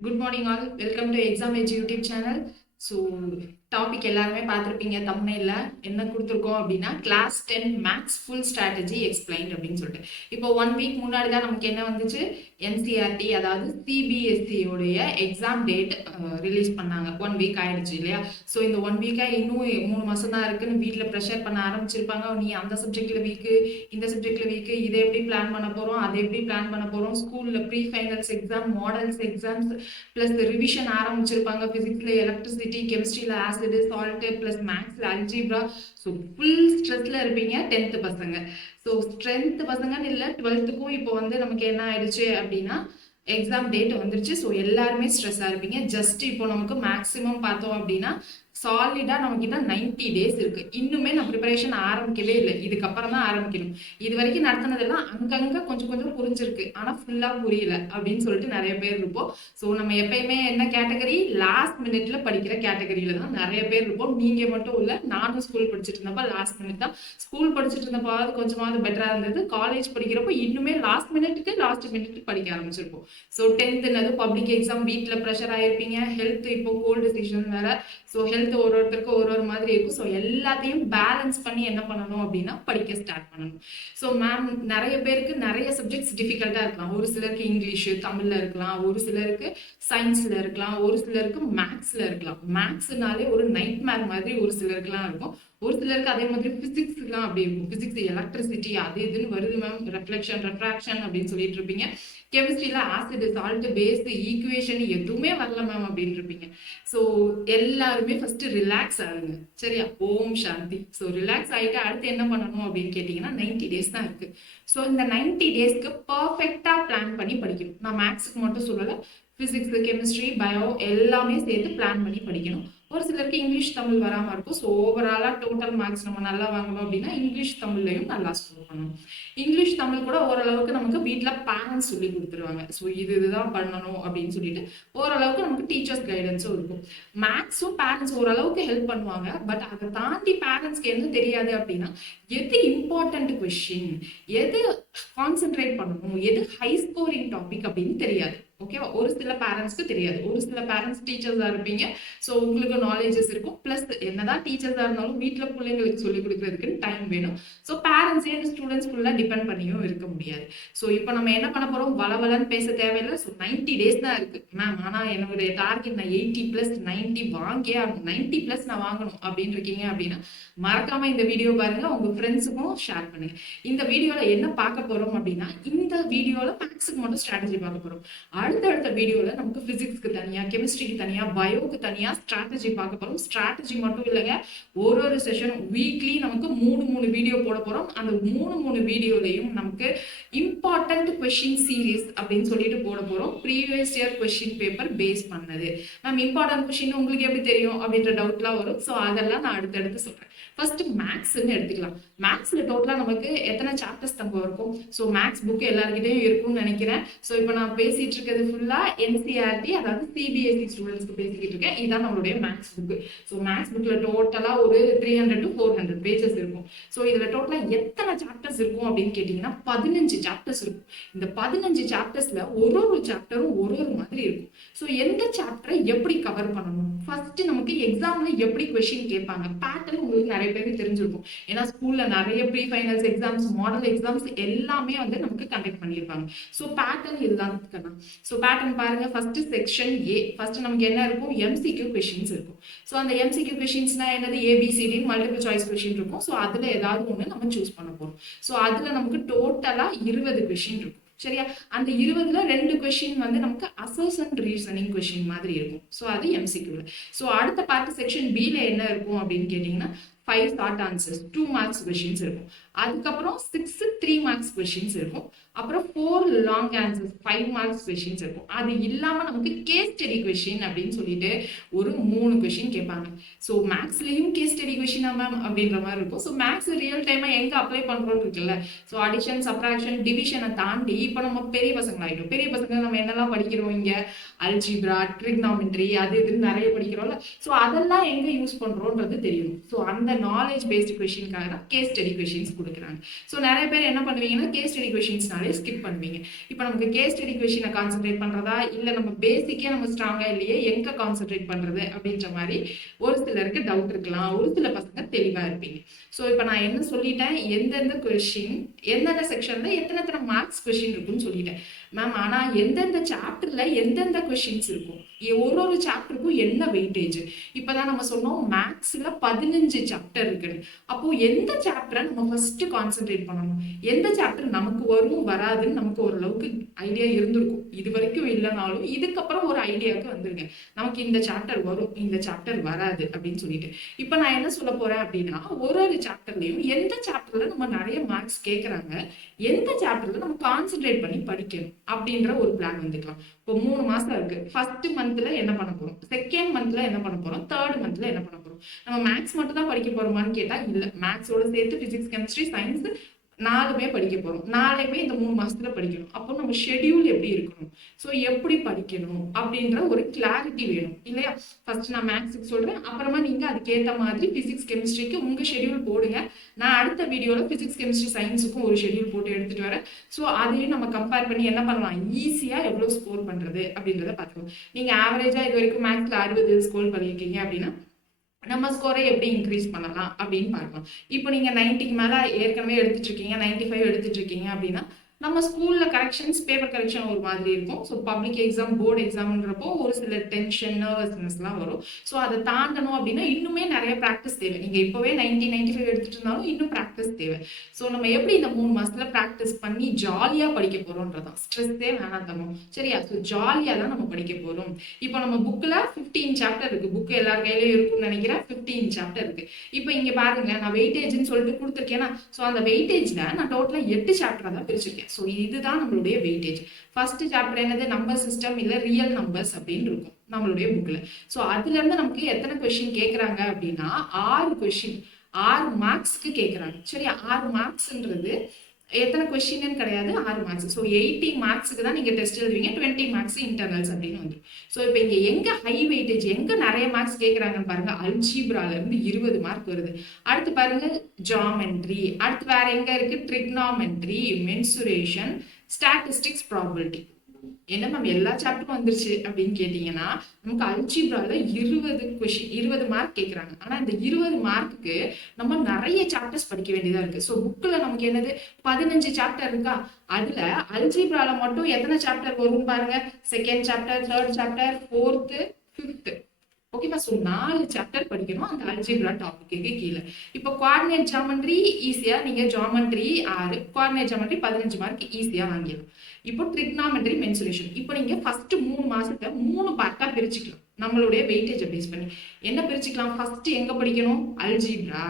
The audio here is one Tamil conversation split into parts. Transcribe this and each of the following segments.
Good morning all. Welcome to Exam Edge YouTube channel. So topic எல்லாருமே பார்த்துருப்பீங்க தம்ப்நெயில்ல என்ன கொடுத்துருக்கோம் அப்படின்னா class 10 maths full strategy explained அப்படின்னு சொல்லிட்டு இப்போ 1 வீக் முன்னாடி தான் நமக்கு என்ன வந்துச்சு என்சிஆர்டி அதாவது சிபிஎஸ்சி உடைய எக்ஸாம் டேட் ரிலீஸ் பண்ணாங்க 1 வீக் ஆயிடுச்சு இல்லையா ஸோ இந்த 1 வீக்காக இன்னும் 3 மாதம் தான் இருக்குன்னு வீட்டில் ப்ரெஷர் பண்ண ஆரம்பிச்சிருப்பாங்க நீ அந்த சப்ஜெக்ட்ல வீக்கு இந்த சப்ஜெக்ட்ல வீக்கு இதை எப்படி பிளான் பண்ண போகிறோம் அதை எப்படி பிளான் பண்ண போகிறோம் ஸ்கூலில் pre finals exam models exams plus revision ஆரம்பிச்சிருப்பாங்க ஃபிசிக்ஸில் எலக்ட்ரிசிட்டி கெமிஸ்ட்ரியில் ஆசிட் சால்ட் பிளஸ் மேக்ஸ்ல அல்ஜிப்ரா ஸோ ஃபுல் ஸ்ட்ரெஸ்ல இருப்பீங்க 10th பசங்க ஸோ ஸ்ட்ரென்த் பசங்கன்னு இல்லை 12th இப்போ வந்து நமக்கு என்ன ஆயிடுச்சு அப்படின்னா எக்ஸாம் டேட் வந்துருச்சு ஸோ எல்லாருமே ஸ்ட்ரெஸ்ஸாக இருப்பீங்க ஜஸ்ட் இப்போ நமக்கு மேக்ஸிமம் பார்த்தோம் அப்படின்னா சாலிடா நம்ம கிட்ட 90 டேஸ் இருக்கு இன்னுமே நான் ப்ரிப்பரேஷன் ஆரம்பிக்கவே இல்லை இதுக்கப்புறம் தான் ஆரம்பிக்கணும் இது வரைக்கும் நடத்தினதெல்லாம் அங்கங்க கொஞ்சம் கொஞ்சம் புரிஞ்சிருக்கு ஆனா ஃபுல்லா புரியல அப்படின்னு சொல்லிட்டு நிறைய பேர் இருப்போம் ஸோ நம்ம எப்பயுமே என்ன கேட்டகரி லாஸ்ட் மினிட்ல படிக்கிற கேட்டகரியில தான் நிறைய பேர் இருப்போம் நீங்க மட்டும் இல்ல நானும் ஸ்கூல் படிச்சுட்டு இருந்தப்ப லாஸ்ட் மினிட் தான் ஸ்கூல் படிச்சுட்டு இருந்தப்பாவது கொஞ்சமாவது பெட்டரா இருந்தது காலேஜ் படிக்கிறப்போ இன்னுமே லாஸ்ட் மினிட் படிக்க ஆரம்பிச்சிருப்போம் ஸோ 10th பப்ளிக் எக்ஸாம் வீட்டில் ப்ரெஷர் ஆயிருப்பீங்க ஹெல்த் இப்போ கோல்டு சீசன் வேற ஸோ ஹெல்த் ஒருத்தருக்கு ஒரு மாதிரி இருக்கும் ஸோ எல்லாத்தையும் பேலன்ஸ் பண்ணி என்ன பண்ணணும் அப்படின்னா படிக்க ஸ்டார்ட் பண்ணணும் ஸோ மேம் நிறைய பேருக்கு நிறைய சப்ஜெக்ட்ஸ் டிஃபிகல்ட்டா இருக்கலாம் ஒரு சிலருக்கு இங்கிலீஷ் தமிழ்ல இருக்கலாம் ஒரு சிலருக்கு சயின்ஸ்ல இருக்கலாம் ஒரு சிலருக்கு மேக்ஸ்ல இருக்கலாம் மேக்ஸ்னாலே ஒரு நைட் மேர் மாதிரி ஒரு சிலருக்குலாம் இருக்கும் ஒரு சிலருக்கு அதே மாதிரி பிசிக்ஸ்லாம் அப்படி இருக்கும் பிசிக்ஸ் எலக்ட்ரிசிட்டி அது இதுன்னு வருது மேம் ரெஃப்ளெக்ஷன் ரெஃப்ராக்ஷன் அப்படின்னு சொல்லிட்டு இருப்பீங்க கெமிஸ்ட்ரியில ஆசிட் சால்ட் பேஸ் ஈக்குவேஷன் எதுவுமே வரல மேம் அப்படின்னு இருப்பீங்க ஸோ எல்லாருமே ஃபர்ஸ்ட் ரிலாக்ஸ் ஆகுங்க சரியா ஓம் சாந்தி ஸோ ரிலாக்ஸ் ஆகிட்டு அடுத்து என்ன பண்ணணும் அப்படின்னு கேட்டிங்கன்னா 90 டேஸ் தான் இருக்கு ஸோ இந்த 90 டேஸ்க்கு பர்ஃபெக்டாக பிளான் பண்ணி படிக்கணும் நான் மேக்ஸுக்கு மட்டும் சொல்லலை பிசிக்ஸ் கெமிஸ்ட்ரி பயோ எல்லாமே சேர்த்து பிளான் பண்ணி படிக்கணும் ஒரு சிலருக்கு இங்கிலீஷ் தமிழ் வராமல் இருக்கும் ஸோ ஓவராலாக டோட்டல் மார்க்ஸ் நம்ம நல்லா வாங்கணும் அப்படின்னா இங்கிலீஷ் தமிழ்லையும் நல்லா ஸ்கோர் பண்ணணும் இங்கிலீஷ் தமிழ் கூட ஓரளவுக்கு நமக்கு வீட்டில் பேரண்ட்ஸ் சொல்லி கொடுத்துருவாங்க ஸோ இதுதான் பண்ணணும் அப்படின்னு சொல்லிட்டு ஓரளவுக்கு நமக்கு டீச்சர்ஸ் கைடன்ஸும் இருக்கும் மேக்ஸும் பேரண்ட்ஸ் ஓரளவுக்கு ஹெல்ப் பண்ணுவாங்க பட் அதை தாண்டி பேரண்ட்ஸ்க்கு என்ன தெரியாது அப்படின்னா எது இம்பார்ட்டன்ட் கொஸ்டின் எது கான்சென்ட்ரேட் பண்ணணும் எது ஹை ஸ்கோரிங் டாபிக் அப்படின்னு தெரியாது ஓகேவா ஒரு சில பேரண்ட்ஸ்க்கு தெரியாது ஒரு சில பேரண்ட்ஸ் டீச்சர்ஸா இருப்பீங்க ஸோ உங்களுக்கு நாலேஜஸ் இருக்கும் பிளஸ் என்னதான் டீச்சர்ஸா இருந்தாலும் வீட்டில் பிள்ளைங்களுக்கு சொல்லிக் கொடுக்கறதுக்குன்னு டைம் வேணும் ஸோ பேரண்ட்ஸே ஸ்டூடெண்ட்ஸ் ஃபுல்லாக டிபெண்ட் பண்ணியும் இருக்க முடியாது ஸோ இப்போ நம்ம என்ன பண்ண போறோம் வளவலன்னு பேச தேவையில்லை ஸோ 90 டேஸ் தான் இருக்கு மேம் ஆனால் என்னுடைய டார்கெட் நான் 80+90 வாங்கியே 90+ நான் வாங்கணும் அப்படின்னு இருக்கீங்க அப்படின்னா மறக்காம இந்த வீடியோ பாருங்க உங்க ஃப்ரெண்ட்ஸுக்கும் ஷேர் பண்ணுங்க இந்த வீடியோல என்ன பார்க்க போறோம் அப்படின்னா இந்த வீடியோல மேக்ஸுக்கு மட்டும் ஸ்ட்ராட்டஜி பார்க்க போறோம் அடுத்தடுத்த வீடியோல நமக்கு பிசிக்ஸ்க்கு தனியா கெமிஸ்ட்ரிக்கு தனியா பயோக்கு தனியா ஸ்ட்ராட்டஜி பார்க்க போறோம் ஸ்ட்ராட்டஜி மட்டும் இல்லைங்க ஒரு செஷன் வீக்லி நமக்கு 3 வீடியோ போட போறோம் அந்த 3 வீடியோலையும் நமக்கு இம்பார்ட்டன்ட் கொஸ்டின் சீரீஸ் அப்படின்னு சொல்லிட்டு போட போறோம் previous year question paper base பண்ணது மேம் இம்பார்ட்டன்ட் கொஸ்டின் உங்களுக்கு எப்படி தெரியும் அப்படின்ற டவுட்லாம் வரும் ஸோ அதெல்லாம் நான் அடுத்தடுத்து சொல்றேன் ஃபர்ஸ்ட் மேக்ஸ்ன்னு எடுத்துக்கலாம் மேக்ஸ்ல டோட்டலா நமக்கு எத்தனை சாப்டர்ஸ் தங்க இருக்கும் ஸோ மேக்ஸ் புக் எல்லாருக்கிட்டையும் இருக்கும்னு நினைக்கிறேன் ஸோ இப்போ நான் பேசிட்டு இருக்கிறது ஃபுல்லா என்சிஆர்டி அதாவது சிபிஎஸ்சி ஸ்டூடெண்ட்ஸ்க்கு பேசிக்கிட்டு இருக்கேன் இதுதான் நம்மளுடைய மேக்ஸ் புக் ஸோ மேக்ஸ் புக்ல டோட்டலா ஒரு 300 to 400 பேஜஸ் இருக்கும் ஸோ இதுல டோட்டலா எத்தனை சாப்டர்ஸ் இருக்கும் அப்படின்னு கேட்டீங்கன்னா 15 சாப்டர்ஸ் இருக்கும் இந்த 15 சாப்டர்ஸ்ல ஒரு சாப்டரும் ஒரு மாதிரி இருக்கும் ஸோ எந்த சாப்டரை எப்படி கவர் பண்ணணும் ஃபர்ஸ்ட் நமக்கு எக்ஸாம்ல எப்படி கொஸ்டின் கேட்பாங்க பேட்டர்ன் உங்களுக்கு நிறைய பேருக்கு தெரிஞ்சிருக்கும் ஏன்னா ஸ்கூல்ல நிறைய pre finals exams model exams எல்லாமே வந்து நமக்கு கண்டக்ட் பண்ணியிருப்பாங்க ஸோ பேட்டர்ன் இதுதான் ஸோ பேட்டர்ன் பாருங்க ஃபர்ஸ்ட் செக்ஷன் ஏ ஃபர்ஸ்ட் நமக்கு என்ன இருக்கும் எம்சிக்யூ கொஸ்டின்ஸ் இருக்கும் ஸோ அந்த எம்சிக்யூ கொஸ்டின்ஸ்னா என்னது ஏபிசிடி மல்டிபிள் சாய்ஸ் கொஸ்டின் இருக்கும் ஸோ அதுல ஏதாவது ஒன்று நம்ம சூஸ் பண்ண போறோம் ஸோ அதுல நமக்கு டோட்டலா 20 கொஸ்டின் இருக்கும் சரியா அந்த 20ல 2 கொஸ்டின் வந்து நமக்கு அசர்ஷன் ரீசனிங் கொஸ்டின் மாதிரி இருக்கும் ஸோ அது எம்சிக்யூல ஸோ அடுத்த பார்ட் செக்ஷன் பில என்ன இருக்கும் அப்படின்னு கேட்டீங்கன்னா 5 ஷார்ட் ஆன்சர்ஸ் 2 மார்க்ஸ் கொஸ்டின்ஸ் இருக்கும் அதுக்கப்புறம் 6 3 மார்க்ஸ் கொஸ்டின்ஸ் இருக்கும் அப்புறம் 4 லாங் ஆன்சர்ஸ் 5 மார்க்ஸ் கொஸ்டின்ஸ் இருக்கும் அது இல்லாம நமக்கு கேஸ் ஸ்டடி கொஸ்டின் அப்படின்னு சொல்லிட்டு ஒரு 3 கொஸ்டின் கேட்பாங்க ஸோ மேக்ஸ்லயும் கேஸ் ஸ்டடி கொஸ்டினா மேம் அப்படின்ற மாதிரி இருக்கும் ஸோ மேக்ஸ் ரியல் டைமா எங்க அப்ளை பண்றோம்னு இருக்குல்ல ஸோ அடிஷன் சப்ராக்ஷன் டிவிஷனை தாண்டி இப்போ நம்ம பெரிய பசங்க ஆயிட்டோம் பெரிய பசங்க நம்ம என்னெல்லாம் படிக்கிறோம் இங்க அல்ஜிப்ரா ட்ரிக்னாமெட்ரி அது இதுன்னு நிறைய படிக்கிறோம்ல ஸோ அதெல்லாம் எங்க யூஸ் பண்றோம்ன்றது தெரியணும் ஸோ அந்த நாலேஜ் பேஸ்டு கொஷினுக்காக தான் கேஸ் ஸ்டடி கொஷின்ஸ் கொடுக்குறாங்க. ஸோ நிறைய பேர் என்ன பண்ணுவீங்கன்னா கேஸ் ஸ்டடி கொஷின்ஸ்னாலே ஸ்கிப் பண்ணுவீங்க. இப்போ நமக்கு கேஸ் ஸ்டடி கொஷினை கான்சென்ட்ரேட் பண்ணுறதா இல்லை நம்ம பேசிக்கே நம்ம ஸ்ட்ராங்காக இல்லையே எங்கே கான்சென்ட்ரேட் பண்ணுறது அப்படின்ற மாதிரி ஒரு சிலருக்கு டவுட் இருக்கலாம். ஒரு சில பசங்க தெளிவாக இருப்பீங்க. ஸோ இப்போ நான் என்ன சொல்லிட்டேன், எந்தெந்த கொஷின் எந்தெந்த செக்ஷனில் எத்தனை மார்க்ஸ் கொஷின் இருக்குன்னு சொல்லிட்டேன் மேம். ஆனால் எந்தெந்த சாப்டரில் எந்தெந்த கொஷின்ஸ் இருக்கும், ஒரு சாப்டருக்கும் என்ன வெயிட்டேஜ். இப்போதான் நம்ம சொன்னோம் மேக்ஸில் 15 சாப்டர் இருக்குன்னு. அப்போ எந்த சாப்டரை நம்ம ஃபர்ஸ்ட் கான்சென்ட்ரேட் பண்ணணும், எந்த சாப்டர் நமக்கு வரும் வராதுன்னு நமக்கு ஓரளவுக்கு ஐடியா இருந்திருக்கும். இது வரைக்கும் இல்லைனாலும் இதுக்கப்புறம் ஒரு ஐடியாவுக்கு வந்துருங்க, நமக்கு இந்த சாப்டர் வரும் இந்த சாப்டர் வராது அப்படின்னு சொல்லிட்டு. இப்போ நான் என்ன சொல்ல போறேன் அப்படின்னா, ஒரு சாப்டர்லையும் எந்த சாப்டர்ல நம்ம நிறைய மார்க்ஸ் கேட்கறாங்க, எந்த சாப்டர்ல நம்ம கான்சென்ட்ரேட் பண்ணி படிக்கணும் அப்படின்ற ஒரு பிளான் வந்துக்கலாம். இப்போ 3 மாசம் இருக்கு. ஃபர்ஸ்ட் மந்த்ல என்ன பண்ண போறோம், செகண்ட் மந்த்ல என்ன பண்ண போறோம், தேர்ட் மந்த்ல என்ன பண்ண போறோம். நம்ம மேக்ஸ் மட்டும் தான் படிக்க போறோமான்னு கேட்டா இல்ல, மேக்ஸோட சேர்த்து பிசிக்ஸ் கெமிஸ்ட்ரி சயின்ஸ் 4மே படிக்க போறோம். 4மே இந்த 3 மாசத்துல படிக்கணும். அப்போ நம்ம ஷெட்யூல் எப்படி இருக்கணும், ஸோ எப்படி படிக்கணும் அப்படின்ற ஒரு கிளாரிட்டி வேணும் இல்லையா. ஃபர்ஸ்ட் நான் மேக்ஸுக்கு சொல்றேன், அப்புறமா நீங்க அதுக்கேற்ற மாதிரி பிசிக்ஸ் கெமிஸ்ட்ரிக்கு உங்க ஷெட்யூல் போடுங்க. நான் அடுத்த வீடியோல பிசிக்ஸ் கெமிஸ்ட்ரி சயின்ஸுக்கும் ஒரு ஷெட்யூல் போட்டு எடுத்துட்டு வரேன். ஸோ அதையும் நம்ம கம்பேர் பண்ணி என்ன பண்ணலாம், ஈஸியா எவ்வளவு ஸ்கோர் பண்றது அப்படின்றத பார்த்துக்கலாம். நீங்க ஆவரேஜா இது வரைக்கும் மேக்ஸ்ல 60 ஸ்கோர் பண்ணியிருக்கீங்க அப்படின்னா நம்ம ஸ்கோரை எப்படி இன்க்ரீஸ் பண்ணலாம் அப்படின்னு பார்க்கலாம். இப்போ நீங்க 90க்கு மேல ஏற்கனவே எடுத்துட்டு இருக்கீங்க, 95 எடுத்துட்டு இருக்கீங்க அப்படின்னா நம்ம ஸ்கூல்ல கரெக்ஷன்ஸ் பேப்பர் கரெக்ஷன் ஒரு மாதிரி இருக்கும். ஸோ பப்ளிக் எக்ஸாம் போர்டு எக்ஸாம்ன்றப்போ ஒரு சில டென்ஷன் நர்வஸ்னஸ்லாம் வரும். ஸோ அதை தாண்டணும் அப்படின்னா இன்னுமே நிறைய ப்ராக்டிஸ் தேவை. நீங்கள் இப்போவே 95 எடுத்துட்டு இருந்தாலும் இன்னும் ப்ராக்டிஸ் தேவை. ஸோ நம்ம எப்படி இந்த 3 மாசத்துல ப்ராக்டிஸ் பண்ணி ஜாலியாக படிக்க போகிறோன்றதான், ஸ்ட்ரெஸ்ஸே வேணாம் தரும் சரியா. ஸோ ஜாலியாக தான் நம்ம படிக்க போகிறோம். இப்போ நம்ம புக்கில் 15 சாப்டர் இருக்குது, புக்கு எல்லார் கையிலையும் இருக்கும்னு நினைக்கிறேன். 15 சாப்டர் இருக்குது. இப்போ இங்கே பாருங்க, நான் வெயிட்டேஜ்னு சொல்லிட்டு கொடுத்துருக்கேன்னா, ஸோ அந்த வெயிட்டேஜில் நான் டோட்டலாக 8 சாப்டராக தான் பிரிச்சிருக்கேன். ஸோ இதுதான் நம்மளுடைய வெயிட்டேஜ். ஃபர்ஸ்ட் சாப்டர் என்னது, நம்பர் சிஸ்டம் இல்லை ரியல் நம்பர்ஸ் அப்படின்னு இருக்கும் நம்மளுடைய புக்ல. ஸோ அதுல இருந்து நமக்கு எத்தனை கொஸ்டின் கேட்கறாங்க அப்படின்னா 6 கொஸ்டின் 6 மார்க்ஸ்க்கு கேட்கறாங்க சரியா. 6 மார்க்ஸ்ன்றது எத்தனை கொஸ்டின்னு கிடையாது, 6 மார்க்ஸ். ஸோ 80 மார்க்ஸுக்கு தான் நீங்க டெஸ்ட் எழுதுவீங்க, 20 மார்க்ஸ் இன்டர்னல்ஸ் அப்படின்னு வந்து. ஸோ இப்போ இங்க எங்க ஹை வெயிட்டேஜ் எங்க நிறைய மார்க்ஸ் கேட்கறாங்கன்னு பாருங்க. அல்ஜீப்ரால இருந்து 20 மார்க் வருது. அடுத்து பாருங்க ஜாமெட்ரி, அடுத்து வேற எங்க இருக்கு, ட்ரிக்னாமெட்ரி, மென்சுரேஷன், ஸ்டாட்டிஸ்டிக்ஸ், ப்ராபபிலிட்டி. என்ன மேம் எல்லா சாப்டரும் வந்துருச்சு அப்படின்னு கேட்டீங்கன்னா, நமக்கு அல்ஜீப்ரால 20 மார்க் கேட்கறாங்க. ஆனா இந்த 20 மார்க்குக்கு நம்ம நிறைய சாப்டர்ஸ் படிக்க வேண்டியதா இருக்கு. ஸோ புக்ல நமக்கு என்னது 15 சாப்டர் இருக்கா, அதுல அல்ஜீப்ரால மட்டும் எத்தனை சாப்டர் வரும் பாருங்க. Second chapter, third chapter, fourth, fifth. ஓகேவா. ஸோ 4 சாப்டர் படிக்கணும் அந்த அல்ஜீப்ரா டாபிக்கு கீழே. இப்போ கோஆர்டினேட் ஜாமெட்ரி ஈஸியா நீங்க ஜாமெட்ரி 6, கோஆர்டினேட் ஜாமெட்ரி 15 மார்க் ஈஸியா வாங்கிடலாம். இப்போ ட்ரிக்னாமெட்ரி, மென்சுரேஷன். இப்போ நீங்க ஃபர்ஸ்ட் 3 மாசத்தை 3 பார்ட்டா பிரிச்சுக்கலாம். நம்மளுடைய வெயிட்டேஜை பேஸ் பண்ணி என்ன பிரிச்சுக்கலாம், ஃபர்ஸ்ட் எங்க படிக்கணும், algebra,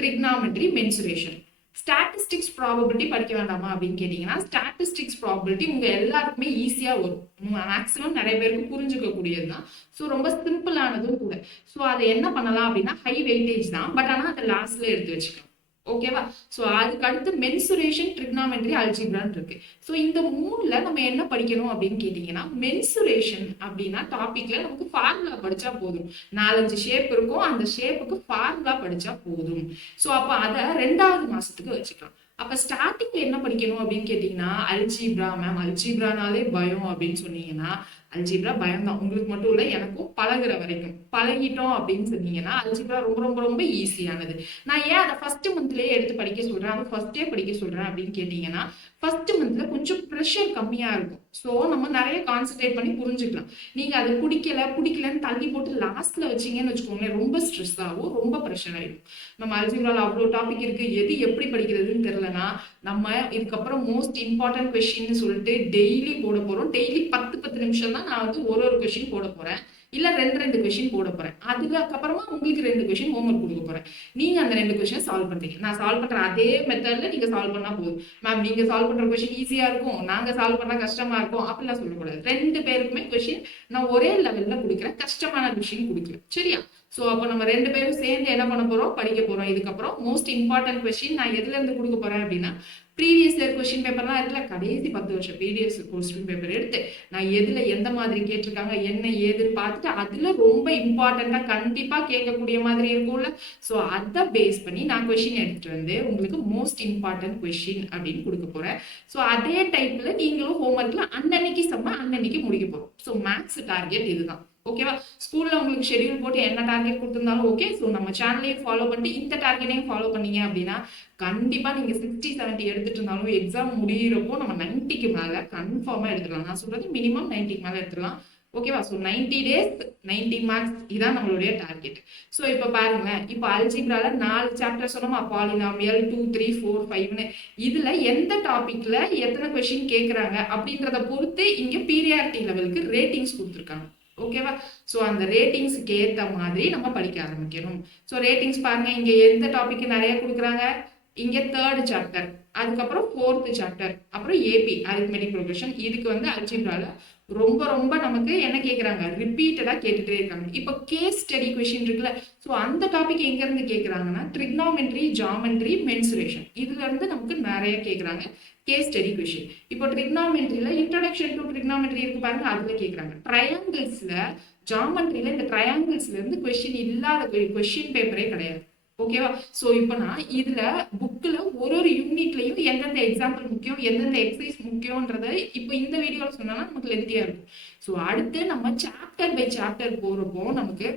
trigonometry, mensuration. Statistics, probability படிக்க வேண்டாமா அப்படின்னு கேட்டீங்கன்னா, ஸ்டாட்டிஸ்டிக்ஸ் ப்ராபபிலிட்டி உங்க எல்லாருக்குமே ஈஸியா வரும். மேக்ஸிமம் நிறைய பேருக்கு புரிஞ்சுக்க கூடியது தான். ஸோ ரொம்ப சிம்பிளானதும் கூட. ஸோ அதை என்ன பண்ணலாம் அப்படின்னா ஹை வெயிட்டேஜ் தான், பட் ஆனால் அதை லாஸ்ட்ல எடுத்து வச்சுக்கலாம். ஓகேவா. ஸோ அதுக்கு அடுத்து மென்சுரேஷன், ட்ரிக்னாமெட்ரி, அல்ஜீப்ரான்னு இருக்கு. ஸோ இந்த 3ல நம்ம என்ன படிக்கணும் அப்படின்னு கேட்டீங்கன்னா, மென்சுரேஷன் அப்படின்னா டாபிக்ல நமக்கு ஃபார்முலா படிச்சா போதும். 4-5 ஷேப் இருக்கும், அந்த ஷேப்புக்கு ஃபார்முலா படிச்சா போதும். ஸோ அப்போ அதை 2வது மாசத்துக்கு வச்சுக்கலாம். அப்ப ஸ்டார்டிங்ல என்ன படிக்கணும் அப்படின்னு கேட்டீங்கன்னா, அல்ஜீப்ரா. மேம் அல்ஜீப்ரானாலே பயம் அப்படின்னு சொன்னீங்கன்னா, அல்ஜீப்ரா பயம் தான், உங்களுக்கு மட்டும் இல்லை எனக்கும். பழகுற வரைக்கும் பழகிட்டோம் அப்படின்னு சொன்னீங்கன்னா அல்ஜீப்ரா ரொம்ப ரொம்ப ரொம்ப ஈஸியானது. நான் ஏன் அதை ஃபர்ஸ்ட் மந்த்லயே எடுத்து படிக்க சொல்றேன், அதை ஃபர்ஸ்டே படிக்க சொல்றேன் அப்படின்னு கேட்டீங்கன்னா, ஃபர்ஸ்ட் மந்த்ல கொஞ்சம் ப்ரெஷர் கம்மியா இருக்கும். ஸோ நம்ம நிறைய கான்சென்ட்ரேட் பண்ணி புரிஞ்சுக்கலாம். நீங்க அது பிடிக்கலன்னு தள்ளி போட்டு லாஸ்ட்ல வச்சீங்கன்னு வச்சுக்கோங்களேன், ரொம்ப ஸ்ட்ரெஸ் ஆகும், ரொம்ப ப்ரெஷர் ஆயிடும். நம்ம அல்ஜீப்ரால அவ்வளோ டாபிக் இருக்கு, எது எப்படி படிக்கிறதுன்னு தெரியலனா நம்ம இதுக்கப்புறம் மோஸ்ட் இம்பார்ட்டன்ட் கொஸ்டின்னு சொல்லிட்டு டெய்லி போட போறோம். டெய்லி 10 நிமிஷம் தான் நான் வந்து ஒரு கொஸ்டின் போட போறேன், இல்ல 2 கொஸ்டின் போட போறேன். அதுக்கப்புறமா உங்களுக்கு 2 கொஸ்டின் ஹோம்ஒர்க் கொடுக்க போறேன். நீங்க அந்த 2 கொஸ்டின் சால்வ் பண்றீங்க. நான் சால்வ் பண்ற அதே மெத்தட்ல நீங்க சால்வ் பண்ணா போதும். மேம் நீங்க சால்வ் பண்ற கொஸ்டின் ஈஸியா இருக்கும், நாங்க சால்வ் பண்ணா கஷ்டமா இருக்கும் அப்படிலாம் சொல்லக்கூடாது. 2 பேருக்குமே கொஸ்டின் நான் ஒரே லெவல்ல கொடுக்குறேன், கஷ்டமான கொஸ்டின் கொடுக்கல சரியா. ஸோ அப்போ நம்ம 2 பேரும் சேர்ந்து என்ன பண்ண போறோம், படிக்க போறோம். இதுக்கப்புறம் மோஸ்ட் இம்பார்ட்டன்ட் கொஸ்டின் நான் எதுல இருந்து கொடுக்க போறேன் அப்படின்னா, ப்ரீவியஸ் இயர் கொஸ்டின் பேப்பர்லாம் இருக்குல்ல, கடைசி 10 வருஷம் ப்ரீவியஸ் கொஸ்டின் பேப்பர் எடுத்து நான் எதுல எந்த மாதிரி கேட்டிருக்காங்க என்ன ஏதுன்னு பார்த்துட்டு அதுல ரொம்ப இம்பார்ட்டண்டா கண்டிப்பா கேட்கக்கூடிய மாதிரி இருக்கும்ல. ஸோ அதை பேஸ் பண்ணி நான் கொஸ்டின் எடுத்துட்டு வந்து உங்களுக்கு மோஸ்ட் இம்பார்ட்டன்ட் கொஸ்டின் அப்படின்னு கொடுக்க போறேன். ஸோ அதே டைப்ல நீங்களும் ஹோம்ஒர்க்ல அன்னன்னைக்கு அன்னன்னைக்கு முடிக்க போறோம். ஸோ மேக்ஸ் டார்கெட் இதுதான். ஓகேவா? ஸ்கூல்ல உங்களுக்கு ஷெடியூல் போட்டு என்ன டார்கெட் கொடுத்திருந்தாலும் ஓகே. ஸோ நம்ம சேனலையும் ஃபாலோ பண்ணிட்டு இந்த டார்கெட்டையும் ஃபாலோ பண்ணீங்க அப்படின்னா கண்டிப்பா நீங்க 60, 70 எடுத்துட்டு இருந்தாலும் எக்ஸாம் முடியிறப்போ நம்ம 90க்கு மேல கன்ஃபார்மா எடுத்துடலாம். நான் சொல்றது மினிமம் 90க்கு மேல எடுத்துடலாம். ஓகேவா? ஸோ 90 டேஸ் 90 மார்க்ஸ் இதான் நம்மளுடைய டார்கெட். ஸோ இப்போ பாருங்களேன், இப்போ அல்ஜிப்ரால 4 சாப்டர் சொன்னோமா, பாலினாமியல் 2, 3, 4, 5ன்னு இதுல எந்த டாபிக்ல எத்தனை கொஸ்டின் கேட்கறாங்க அப்படின்றத பொறுத்து இங்க பீரியாரிட்டி லெவலுக்கு ரேட்டிங்ஸ் கொடுத்துருக்காங்க. ஓகேவா? ஸோ அந்த ரேட்டிங்ஸ்க்கு ஏற்ற மாதிரி நம்ம படிக்க ஆரம்பிக்கணும். ஸோ ரேட்டிங்ஸ் பாருங்க, இங்க எந்த டாபிக் நிறைய கொடுக்குறாங்க, இங்க 3rd சாப்டர், அதுக்கப்புறம் 4th சாப்டர், அப்புறம் ஏபி அரித்மெட்டிக் ப்ரோக்ரஷன். இதுக்கு வந்து அல்ஜிப்ரால ரொம்ப ரொம்ப நமக்கு என்ன கேட்குறாங்க, ரிப்பீட்டடா கேட்டுட்டே இருக்காங்க. இப்போ கேஸ் ஸ்டடி கொஸ்டின் இருக்குல்ல, ஸோ அந்த டாபிக் எங்க இருந்து கேட்குறாங்கன்னா ட்ரிக்னாமெட்ரி, ஜாமெட்ரி, மென்சுரேஷன் இதுல இருந்து நமக்கு நிறைய கேட்குறாங்க கேஸ் ஸ்டடி கொஸ்டின். இப்போ ட்ரிக்னாமெட்ரியில இன்ட்ரோடக்ஷன் டு ட்ரிக்னாமெட்ரி இருக்கு பாருங்க, அதுல கேட்குறாங்க. ட்ரையாங்கிள்ஸ்ல ஜாமெட்ரியில இந்த ட்ரையாங்கிள்ஸ்ல இருந்து கொஸ்டின் இல்லாத கொஸ்டின் பேப்பரே கிடையாது. ஓகேவா? ஸோ இப்போ நான் இதுல புக்ல ஒரு யூனிட்லையும் எந்தெந்த எக்ஸாம்பிள் முக்கியம், எந்தெந்த எக்ஸசைஸ் முக்கியம்ன்றத இப்போ இந்த வீடியோவில் சொன்னா நமக்கு லென்த்தியா இருக்கும். ஸோ அடுத்து நம்ம சாப்டர் பை சாப்டர் போறப்போ நமக்கு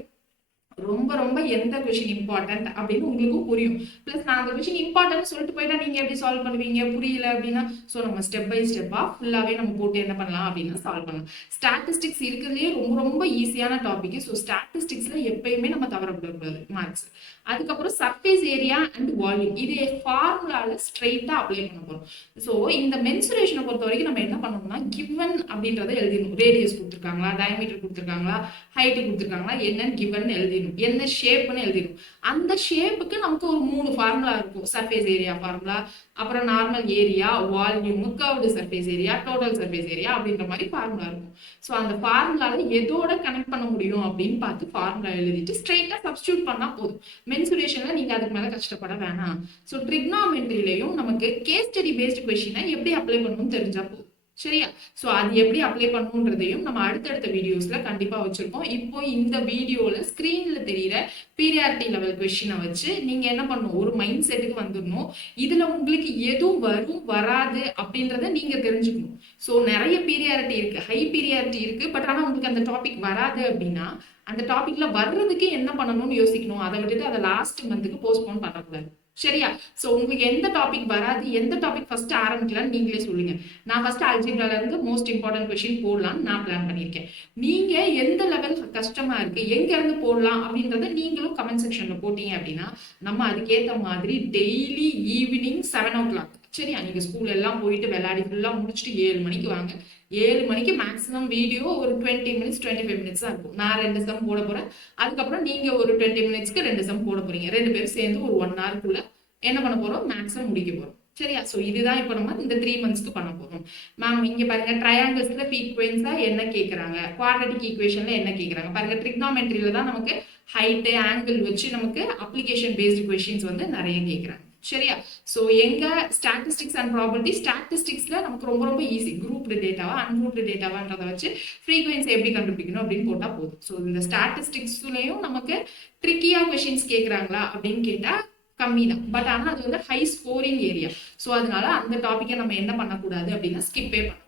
ரொம்ப ரொம்ப எந்த கொஸ்டின் இம்பார்ட்டன்ட் அப்படின்னு உங்களுக்கும் புரியும். பிளஸ் நான் அந்த கொஸ்டின் இம்பார்ட்டன்ட் சொல்லிட்டு போயிட்டா நீங்க எப்படி சால்வ் பண்ணுவீங்க, புரியல அப்படின்னா ஸோ நம்ம ஸ்டெப் பை ஸ்டெப்பா ஃபுல்லாவே நம்ம போட்டு என்ன பண்ணலாம் அப்படின்னா சால்வ் பண்ணலாம். ஸ்டாட்டிஸ்டிக்ஸ் இருக்கிறதுலேயே ரொம்ப ரொம்ப ஈஸியான டாபிக். ஸோ ஸ்டாட்டிஸ்டிக்ஸ்ல எப்பயுமே நம்ம தவறப்படக்கூடாது மார்க்ஸ். அதுக்கப்புறம் சர்ஃபேஸ் ஏரியா அண்ட் வால்யூம், இது ஃபார்முலால ஸ்ட்ரெயிட்டா அப்ளை பண்ண போறோம். ஸோ இந்த மென்சுரேஷனை பொறுத்த வரைக்கும் நம்ம என்ன பண்ணணும்னா கிவன் அப்படின்றத எழுதிடணும். ரேடியஸ் கொடுத்துருக்காங்களா, டயமீட்டர் கொடுத்துருக்காங்களா, ஹைட் கொடுத்துருக்காங்களா, என்னன்னு கிவன் எழுதிடணும், என்ன ஷேப்னு எழுதிடும். அந்த ஷேப்புக்கு நமக்கு ஒரு 3 ஃபார்முலா இருக்கும். சர்ஃபேஸ் ஏரியா ஃபார்முலா, அப்புறம் normal area, volume, curved surface area, total surface area அப்படின்ற மாதிரி ஃபார்முலா இருக்கும். ஸோ அந்த ஃபார்முலால எதோட கனெக்ட் பண்ண முடியும் அப்படின்னு பார்த்து ஃபார்முலா எழுதிட்டு ஸ்ட்ரெயிட்டா சப்ஸ்டியூட் பண்ணா போதும். மென்சுரேஷன்ல நீங்க அதுக்கு மேல கஷ்டப்பட வேணாம். ஸோ ட்ரிக்னாமெட்ரிலையும் நமக்கு கேஸ் ஸ்டடி பேஸ்டு கொஸ்டினை எப்படி அப்ளை பண்ணணும்னு தெரிஞ்சா போதும். சரியா? ஸோ அது எப்படி அப்ளை பண்ணுன்றதையும் நம்ம அடுத்தடுத்த வீடியோஸ்ல கண்டிப்பா வச்சிருக்கோம். இப்போ இந்த வீடியோல ஸ்கிரீன்ல தெரியிற பீரியாரிட்டி லெவல் கொஸ்டினை வச்சு நீங்க என்ன பண்ணணும், ஒரு மைண்ட் செட்டுக்கு வந்துடணும். இதுல உங்களுக்கு எதுவும் வரும் வராது அப்படின்றத நீங்க தெரிஞ்சுக்கணும். ஸோ நிறைய பீரியாரிட்டி இருக்கு, ஹை பீரியாரிட்டி இருக்கு. பட் ஆனா உங்களுக்கு அந்த டாபிக் வராது அப்படின்னா அந்த டாபிக்ல வர்றதுக்கு என்ன பண்ணணும்னு யோசிக்கணும். அதை விட்டுட்டு அதை லாஸ்ட் மந்த்துக்கு போஸ்ட்போன் பண்ணக்கூடாது. சரியா? சோ உங்களுக்கு எந்த டாபிக் வராது, எந்த டாபிக் ஃபர்ஸ்ட் ஆரம்பிக்கலாம்னு நீங்களே சொல்லுங்க. நான் ஃபர்ஸ்ட் அல்ஜிப்ரால இருந்து மோஸ்ட் இம்பார்ட்டன்ட் கொஸ்டின் போடலாம்னு நான் பிளான் பண்ணியிருக்கேன். நீங்க எந்த லெவல் கஷ்டமா இருக்கு, எங்க இருந்து போடலாம் அப்படின்றத நீங்களும் கமெண்ட் செக்ஷன்ல போட்டீங்க அப்படின்னா நம்ம அதுக்கேற்ற மாதிரி டெய்லி ஈவினிங் 7 o'clock, சரியா, நீங்க ஸ்கூல் எல்லாம் போயிட்டு விளையாடி ஃபுல்லா முடிச்சுட்டு 7 மணிக்கு வாங்க. 7 மணிக்கு மேக்ஸிமம் வீடியோ ஒரு 20 minutes 25 minutes தான் இருக்கும். நான் 2 சம் போட போறேன். அதுக்கப்புறம் நீங்க ஒரு 20 minutesக்கு 2 சம் போட போறீங்க. 2 பேரும் சேர்ந்து ஒரு 1 hourக்குள்ள என்ன பண்ண போறோம், மேக்ஸிமம் முடிக்க போறோம். சரியா? ஸோ இதுதான் இப்போ நம்ம இந்த 3 monthsக்கு பண்ண போறோம். மேம் இங்க பாருங்க, ட்ரையாங்கிள்ஸ்ல ஃப்ரீக்வென்ஸா என்ன கேட்கறாங்க, குவாட்ரட்டிக் ஈக்குவேஷன்ல என்ன கேட்கறாங்க பாருங்க. ட்ரிக்னாமெட்ரியில தான் நமக்கு ஹைட் ஆங்கிள் வச்சு நமக்கு அப்ளிகேஷன் பேஸ்டு கொஸ்டின்ஸ் வந்து நிறைய கேட்கறாங்க. சரியா? ஸோ எங்க ஸ்டாட்டிஸ்டிக்ஸ் அண்ட் ப்ராபர்ட்டி, ஸ்டாட்டிஸ்டிக்ஸ்ல நமக்கு ரொம்ப ரொம்ப ஈஸி. குரூப்டு டேட்டாவா அன்குரூப்டு டேட்டாவான்றதை வச்சு ஃப்ரீக்வன்சி எப்படி கண்டுபிடிக்கணும் அப்படின்னு போட்டா போதும். ஸோ இந்த ஸ்டாட்டிஸ்டிக்ஸ்லயும் நமக்கு ட்ரிக்கியா கொஸ்டின்ஸ் கேட்கறாங்களா அப்படின்னு கேட்டா கம்மி தான். பட் ஆனால் அது வந்து ஹை ஸ்கோரிங் ஏரியா. ஸோ அதனால அந்த டாப்பிக்கை நம்ம என்ன பண்ணக்கூடாது அப்படின்னா ஸ்கிப்பே பண்ணக்கூடாது.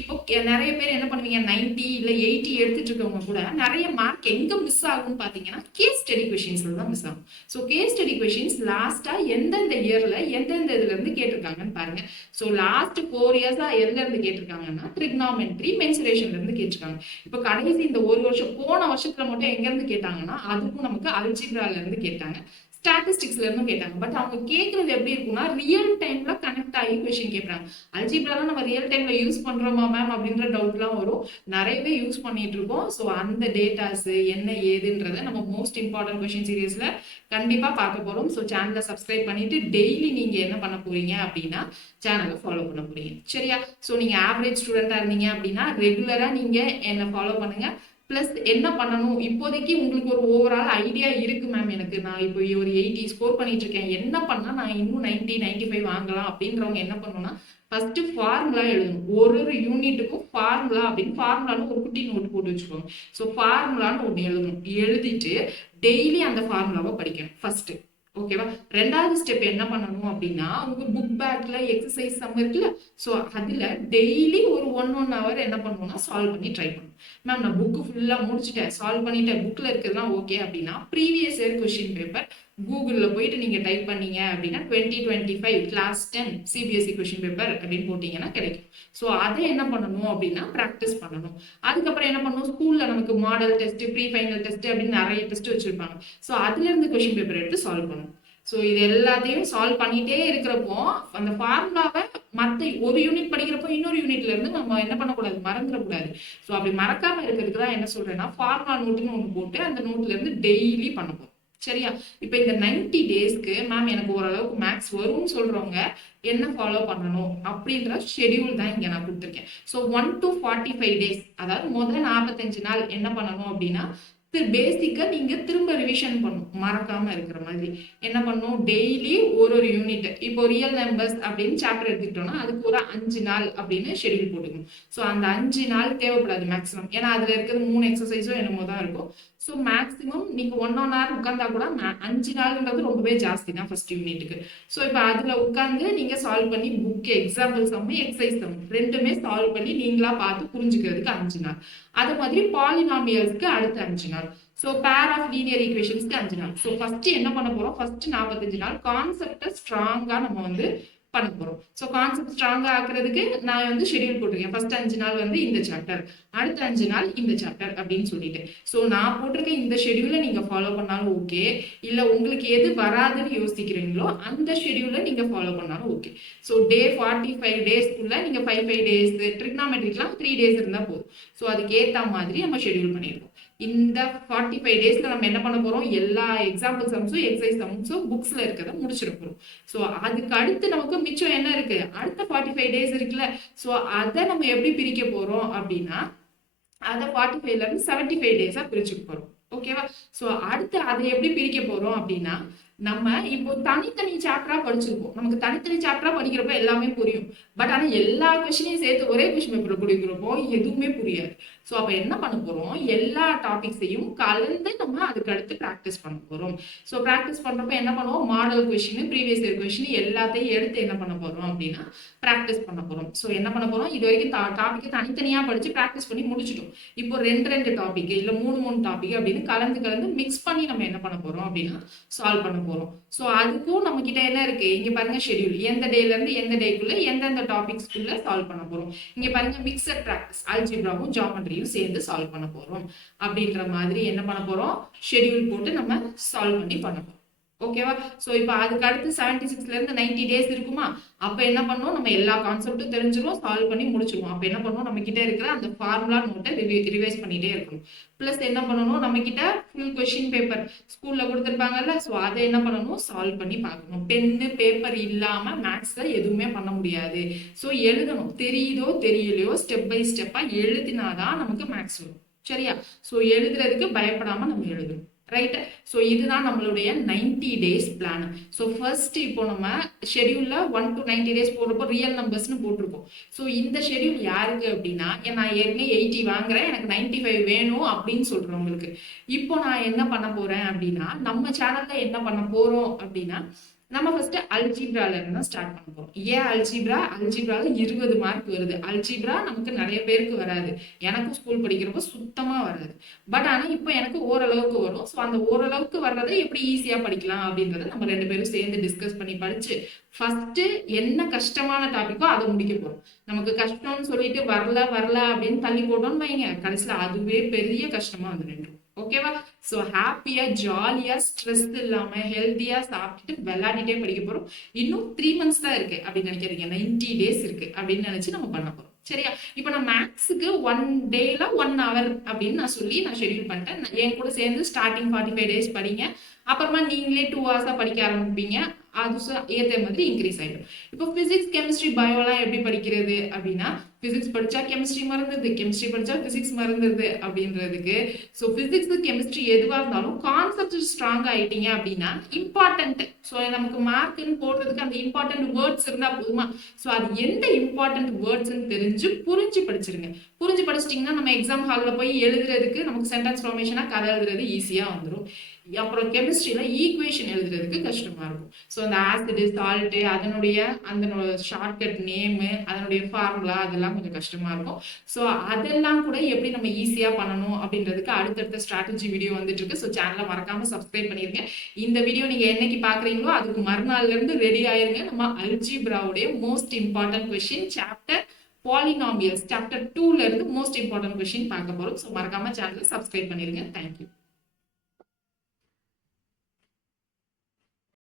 இப்போ நிறைய பேர் என்ன பண்ணுவீங்க, 90 இல்லை 80 எடுத்துட்டு இருக்கவங்க கூட நிறைய மார்க் எங்க மிஸ் ஆகும்னு பார்த்தீங்கன்னா கேஸ் ஸ்டடி கொஸ்டின்ஸ்ல தான் மிஸ் ஆகும். ஸோ கேஸ் ஸ்டடி கொஸ்டின்ஸ் லாஸ்டா எந்தெந்த இயர்ல எந்தெந்த இதுல இருந்து கேட்டிருக்காங்கன்னு பாருங்க. ஸோ லாஸ்ட் 4 years எதுல இருந்து கேட்டிருக்காங்கன்னா ட்ரிக்னாமெட்ரி, மென்சுரேஷன்ல இருந்து கேட்டிருக்காங்க. இப்போ கடைசி இந்த ஒரு வருஷம் போன வருஷத்துல மட்டும் எங்க இருந்து கேட்டாங்கன்னா அதுக்கும் நமக்கு அல்ஜிப்ரால இருந்து கேட்டாங்க, ஸ்டாட்டிஸ்டிக்ஸ்ல இருந்தும் கேட்டாங்க. பட் அவங்க கேட்கறது எப்படி இருக்கும்னா ரியல் டைம்ல கனெக்ட் ஆகி கொஸ்டின் கேட்கறாங்க. அல்ஜிப்ரால நம்ம ரியல் டைம்ல யூஸ் பண்றோமா மேம் அப்படின்ற டவுட்லாம் வரும். நிறையவே யூஸ் பண்ணிட்டு இருக்கோம். ஸோ அந்த டேட்டாஸ் என்ன ஏதுன்றத நம்ம மோஸ்ட் இம்பார்ட்டன்ட் கொஸ்டின் சீரீஸ்ல கண்டிப்பா பார்க்க போறோம். ஸோ சேனலை சப்ஸ்கிரைப் பண்ணிட்டு டெய்லி நீங்க என்ன பண்ண போறீங்க அப்படின்னா சேனலை ஃபாலோ பண்ண போறீங்க. சரியா? ஸோ நீங்க ஆவரேஜ் ஸ்டூடெண்டா இருந்தீங்க அப்படின்னா ரெகுலரா நீங்க என்ன ஃபாலோ பண்ணுங்க. பிளஸ் என்ன பண்ணணும் இப்போதைக்கு உங்களுக்கு ஒரு ஓவரால் ஐடியா இருக்கு மேம். எனக்கு நான் இப்போ ஒரு 80 ஸ்கோர் பண்ணிட்டு இருக்கேன், என்ன பண்ணா நான் இன்னும் 90 95 வாங்கலாம் அப்படின்றவங்க என்ன பண்ணணும்னா ஃபர்ஸ்ட் ஃபார்முலா எழுதணும். ஒரு ஒரு யூனிட்டுக்கும் ஃபார்முலா அப்படின்னு ஃபார்முலான்னு ஒரு குட்டி நோட் போட்டு வச்சுக்கோங்க. ஸோ ஃபார்முலான்னு ஒன்று எழுதணும். எழுதிட்டு டெய்லி அந்த ஃபார்முலாவை படிக்கணும் ஃபர்ஸ்ட். ஓகேவா? ரெண்டாவது ஸ்டெப் என்ன பண்ணணும் அப்படின்னா உங்க புக் பேக்ல எக்ஸசைஸ் சம் இருக்குல்ல, ஸோ அதுல டெய்லி ஒரு 1 hour என்ன பண்ணுவோம்னா சால்வ் பண்ணி ட்ரை பண்ணணும். மேம் நான் புக்கு ஃபுல்லா முடிச்சுட்டேன், சால்வ் பண்ணிட்டேன், புக்ல இருக்கிறதுலாம் ஓகே அப்படின்னா ப்ரீவியஸ் இயர் கொஸ்டின் பேப்பர் கூகுள்ல போயிட்டு நீங்க டைப் பண்ணீங்க அப்படின்னா 2025 கிளாஸ் 10 சிபிஎஸ்சி கொஸ்டின் பேப்பர் அப்படின்னு போட்டீங்கன்னா கிடைக்கும். ஸோ அதை என்ன பண்ணணும் அப்படின்னா ப்ராக்டிஸ் பண்ணணும். அதுக்கப்புறம் என்ன பண்ணணும், ஸ்கூல்ல நமக்கு model test, pre final test அப்படின்னு நிறைய டெஸ்ட் வச்சிருப்பாங்க. ஸோ அதுல இருந்து கொஸ்டின் பேப்பர் எடுத்து சால்வ் பண்ணணும். ஸோ இது எல்லாத்தையும் சால்வ் பண்ணிட்டே இருக்கிறப்போ அந்த ஃபார்முலாவை மற்ற ஒரு யூனிட் படிக்கிறப்போ இன்னொரு யூனிட்ல இருந்து நம்ம என்ன பண்ணக்கூடாது, மறந்துடக்கூடாது. ஸோ அப்படி மறக்காம இருக்கிறதுக்கு தான் என்ன சொல்றேன்னா ஃபார்முலா நோட்டுன்னு ஒன்று போட்டு அந்த நோட்ல இருந்து டெய்லி பண்ணணும். சரியா? இப்போ இந்த 90 டேஸ்க்கு மேம் எனக்கு ஓரளவுக்கு மேக்ஸ் வரும்னு சொல்றவங்க என்ன ஃபாலோ பண்ணணும் அப்படின்ற ஷெடியூல் தான் இங்க நான் கொடுத்துருக்கேன். ஸோ 1 to 45 டேஸ், அதாவது முதல் 45 நாள் என்ன பண்ணணும் அப்படின்னா பேசிக்கா நீங்க திரும்ப ரிவிஷன் பண்ணும், மறக்காம இருக்கிற மாதிரி என்ன பண்ணும், டெய்லி ஒரு ஒரு யூனிட். இப்போ ரியல் நம்பர்ஸ் அப்படின்னு சாப்டர் எடுத்துக்கிட்டோம்னா அதுக்கு ஒரு 5 நாள் அப்படின்னு ஷெடியூல் போட்டுக்கணும். ஸோ அந்த 5 நாள் தேவைப்படாது மேக்ஸிமம், ஏன்னா அதுல இருக்கிறது 3 எக்ஸசைஸோ என்னமோ தான் இருக்கும். ஸோ மேக்ஸிமம் நீங்க 1 hour உட்கார்ந்தா கூட 5 நாள்ன்றது ரொம்பவே ஜாஸ்தி தான் ஃபர்ஸ்ட் யூனிட்டுக்கு. ஸோ இப்போ அதுல உட்காந்து நீங்க சால்வ் பண்ணி book example sum, exercise sum ரெண்டுமே சால்வ் பண்ணி நீங்களா பார்த்து புரிஞ்சுக்கிறதுக்கு 5 நாள். அதே மாதிரி பாலினாமியல்ஸ்க்கு அடுத்த 5 நாள். ஸோ பேர் ஆஃப் லீனியர் ஈக்குவேஷன்ஸ்க்கு 5 நாள். ஸோ ஃபர்ஸ்ட் என்ன பண்ண போறோம், ஃபர்ஸ்ட் 45 நாள் கான்செப்டை ஸ்ட்ராங்கா நம்ம வந்து பண்ண போறோம். ஸோ கான்செப்ட் ஸ்ட்ராங்கா ஆக்குறதுக்கு நான் வந்து ஷெடியூல் போட்டிருக்கேன். ஃபர்ஸ்ட் 5 நாள் வந்து இந்த சாப்டர், அடுத்த 5 நாள் இந்த சாப்டர் அப்படின்னு சொல்லிட்டு. ஸோ நான் போட்டிருக்க இந்த ஷெடியூலை நீங்க ஃபாலோ பண்ணாலும் ஓகே, இல்ல உங்களுக்கு எது வராதுன்னு யோசிக்கிறீங்களோ அந்த ஷெடியூலை நீங்க ஃபாலோ பண்ணாலும் ஓகே. ஸோ டே 45 டேஸ்க்குள்ள நீங்க 5 டேஸ், ட்ரிக்னாமெட்ரிக்லாம் 3 டேஸ் இருந்தா போதும். ஸோ அதுக்கு ஏத்த மாதிரி நம்ம ஷெடியூல் பண்ணிடுவோம். இந்த 45 டேஸ்ல நம்ம என்ன பண்ண போறோம், எல்லா எக்ஸாம்பிள் சம்ஸும் எக்ஸசைஸ் சம்ஸும் புக்ஸ்ல இருக்கிறத முடிச்சிட போறோம். ஸோ அதுக்கு அடுத்து நமக்கு மிச்சம் என்ன இருக்கு, அடுத்த 45 டேஸ் இருக்குல்ல. ஸோ அதை நம்ம எப்படி பிரிக்க போறோம் அப்படின்னா அதை 45ல இருந்து 75 டேஸா பிரிச்சுக்க போறோம். ஓகேவா? ஸோ அடுத்து அதை எப்படி பிரிக்க போறோம் அப்படின்னா நம்ம இப்போ தனித்தனி சாப்டரா படிச்சிருப்போம். நமக்கு தனித்தனி சாப்டரா படிக்கிறப்ப எல்லாமே புரியும். பட் ஆனா எல்லா கொஸ்டினையும் சேர்த்து ஒரே கொஸ்டின் பேப்பர் படிக்கிறப்போ எதுவுமே புரியாது. ஸோ அப்ப என்ன பண்ண போறோம், எல்லா டாபிக்ஸையும் கலந்து நம்ம அதுக்கு அடுத்து ப்ராக்டிஸ் பண்ண போறோம். ஸோ ப்ராக்டிஸ் பண்றப்ப என்ன பண்ணுவோம், model question, previous year question எல்லாத்தையும் எடுத்து என்ன பண்ண போறோம் அப்படின்னா ப்ராக்டிஸ் பண்ண போறோம். ஸோ என்ன பண்ண போறோம், இது வரைக்கும் டாபிக் தனித்தனியா படிச்சு ப்ராக்டிஸ் பண்ணி முடிச்சிட்டோம். இப்போ 2 டாபிக் இல்ல 3 டாபிக் அப்படின்னு கலந்து மிக்ஸ் பண்ணி நம்ம என்ன பண்ண போறோம் அப்படின்னா சால்வ் பண்ண போறோம். சோ அதுக்கும் நம்ம கிட்ட என்ன இருக்கு, இங்க பாருங்க ஷெட்யூல், எந்த டேல இருந்து எந்த டேக்குள்ள எந்தெந்த டாபிக்ஸ்க்குள்ள சால்வ் பண்ண போறோம். இங்க பாருங்க மிக்சட் பிராக்டிஸ், அல்ஜிப்ராவும் ஜியோமெட்ரியும் சேர்ந்து சால்வ் பண்ண போறோம் அப்படின்ற மாதிரி என்ன பண்ண போறோம், ஷெட்யூல் போட்டு நம்ம சால்வ் பண்ணி பண்ண போறோம். ஓகேவா? சோ இப்போ அதுக்கு அடுத்து 76ல இருந்து 90 டேஸ் இருக்குமா, அப்ப என்ன பண்ணுவோம், நம்ம எல்லா கான்செப்டும் தெரிஞ்சிரும், சால்வ் பண்ணி முடிச்சிருவோம். அப்ப என்ன பண்ணுவோம், நம்ம கிட்ட இருக்கிற அந்த ஃபார்முலா நோட்டை ரிவைஸ் பண்ணிட்டே இருக்கணும். பிளஸ் என்ன பண்ணணும், நம்ம கிட்ட ஃபுல் கொஸ்டின் பேப்பர் ஸ்கூல்ல கொடுத்துருப்பாங்கல்ல, ஸோ அதை என்ன பண்ணணும், சால்வ் பண்ணி பார்க்கணும். பென்னு பேப்பர் இல்லாம மேக்ஸ்ல எதுவுமே பண்ண முடியாது. ஸோ எழுதணும், தெரியுதோ தெரியலையோ ஸ்டெப் பை ஸ்டெப்பா எழுதினாதான் நமக்கு மேக்ஸ் வரும். சரியா? ஸோ எழுதுறதுக்கு பயப்படாம நம்ம எழுதணும். ரைட்? ஸோ இதுதான் நம்மளுடைய 90 டேஸ் பிளான். ஸோ ஃபர்ஸ்ட் இப்போ நம்ம ஷெடியூல்ல 1 to 90 டேஸ் போடுறப்போ ரியல் நம்பர்ஸ்னு போட்டிருக்கோம். ஸோ இந்த ஷெடியூல் யாருக்கு அப்படின்னா, நான் ஏற்கனவே 80 வாங்குறேன், எனக்கு 95 வேணும் அப்படின்னு சொல்றவங்களுக்கு. இப்போ நான் என்ன பண்ண போறேன் அப்படின்னா, நம்ம சேனல்ல என்ன பண்ண போறோம் அப்படின்னா, நம்ம ஃபர்ஸ்ட் அல்ஜிப்ரால இருந்து ஸ்டார்ட் பண்ண போறோம். ஏன் அல்ஜிப்ரால 20 மார்க் வருது. அல்ஜிப்ரா நமக்கு நிறைய பேருக்கு வராது, எனக்கும் ஸ்கூல் படிக்கிறப்ப சுத்தமா வராது. பட் ஆனா இப்போ எனக்கு ஓரளவுக்கு வரும். ஸோ அந்த ஓரளவுக்கு வர்றதை எப்படி ஈஸியா படிக்கலாம் அப்படின்றத நம்ம 2 பேரும் சேர்ந்து டிஸ்கஸ் பண்ணி படிச்சு ஃபர்ஸ்ட் என்ன கஷ்டமான டாபிக்கோ அதை முடிக்க போறோம். நமக்கு கஷ்டம்னு சொல்லிட்டு வரல அப்படின்னு தள்ளி போட்டோம்னு வைங்க, கடைசியில அதுவே பெரிய கஷ்டமா வந்து நின்றும். ஓகேவா? ஸோ ஹாப்பியா ஜாலியா ஸ்ட்ரெஸ் இல்லாம ஹெல்த்தியா சாப்பிட்டுட்டு விளையாடிட்டே படிக்க போறோம். இன்னும் 3 months தான் இருக்கு அப்படின்னு நினைக்கிறீங்க, 90 டேஸ் இருக்கு அப்படின்னு நினைச்சு நம்ம பண்ண போறோம். சரியா? இப்போ நான் மேக்ஸுக்கு 1 டேல 1 hour அப்படின்னு நான் சொல்லி நான் ஷெடியூல் பண்ணிட்டேன். என் கூட சேர்ந்து ஸ்டார்டிங் 45 டேஸ் படிங்க, அப்புறமா நீங்களே 2 hours படிக்க ஆரம்பிப்பீங்க. அது ஏற்ற மாதிரி இன்க்ரீஸ் ஆகிடும். இப்போ ஃபிசிக்ஸ் கெமிஸ்ட்ரி பயோலாம் எப்படி படிக்கிறது அப்படின்னா, ஃபிசிக்ஸ் படித்தா கெமிஸ்ட்ரி மறந்துடுது, கெமிஸ்ட்ரி படித்தா ஃபிசிக்ஸ் மறந்துடுது அப்படின்றதுக்கு, ஸோ ஃபிசிக்ஸு கெமிஸ்ட்ரி எதுவாக இருந்தாலும் கான்செப்ட் ஸ்ட்ராங் ஆகிட்டீங்க அப்படின்னா இம்பார்ட்டன்ட், ஸோ நமக்கு மார்க்குன்னு போடுறதுக்கு அந்த இம்பார்ட்டன்ட் வேர்ட்ஸ் இருந்தால் போதுமா, ஸோ அது எந்த இம்பார்ட்டன்ட் வேர்ட்ஸ்ன்னு தெரிஞ்சு புரிஞ்சு படிச்சிருங்க. புரிஞ்சு படிச்சிட்டிங்கன்னா நம்ம எக்ஸாம் ஹாலில் போய் எழுதுறதுக்கு நமக்கு சென்டென்ஸ் ஃபார்மேஷனாக கதை எழுதுறது ஈஸியாக வந்துடும். அப்புறம் கெமிஸ்ட்ரியில் ஈக்குவேஷன் எழுதுறதுக்கு கஷ்டமாக இருக்கும். ஸோ அந்த ஆசிடு சால்ட்டு அதனுடைய அந்த ஷார்ட்கட் நேமு அதனுடைய ஃபார்முலா அதெல்லாம் கொஞ்சம் கஷ்டமாக இருக்கும். ஸோ அதெல்லாம் கூட எப்படி நம்ம ஈஸியாக பண்ணணும் அப்படின்றதுக்கு அடுத்தடுத்த ஸ்ட்ராட்டஜி வீடியோ வந்துட்டு இருக்கு. ஸோ சேனலை மறக்காமல் சப்ஸ்கிரைப் பண்ணிருங்க. இந்த வீடியோ நீங்கள் என்னைக்கு பார்க்குறீங்களோ அதுக்கு மறுநாள்லேருந்து ரெடி ஆயிருங்க. நம்ம அல்ஜிப்ராவுடைய most important question chapter polynomials chapter 2ல இருந்து மோஸ்ட் இம்பார்ட்டன்ட் கொஸ்டின் பார்க்க போகிறோம். ஸோ மறக்காமல் சேனலை சப்ஸ்கிரைப் பண்ணிருங்க. தேங்க்யூ.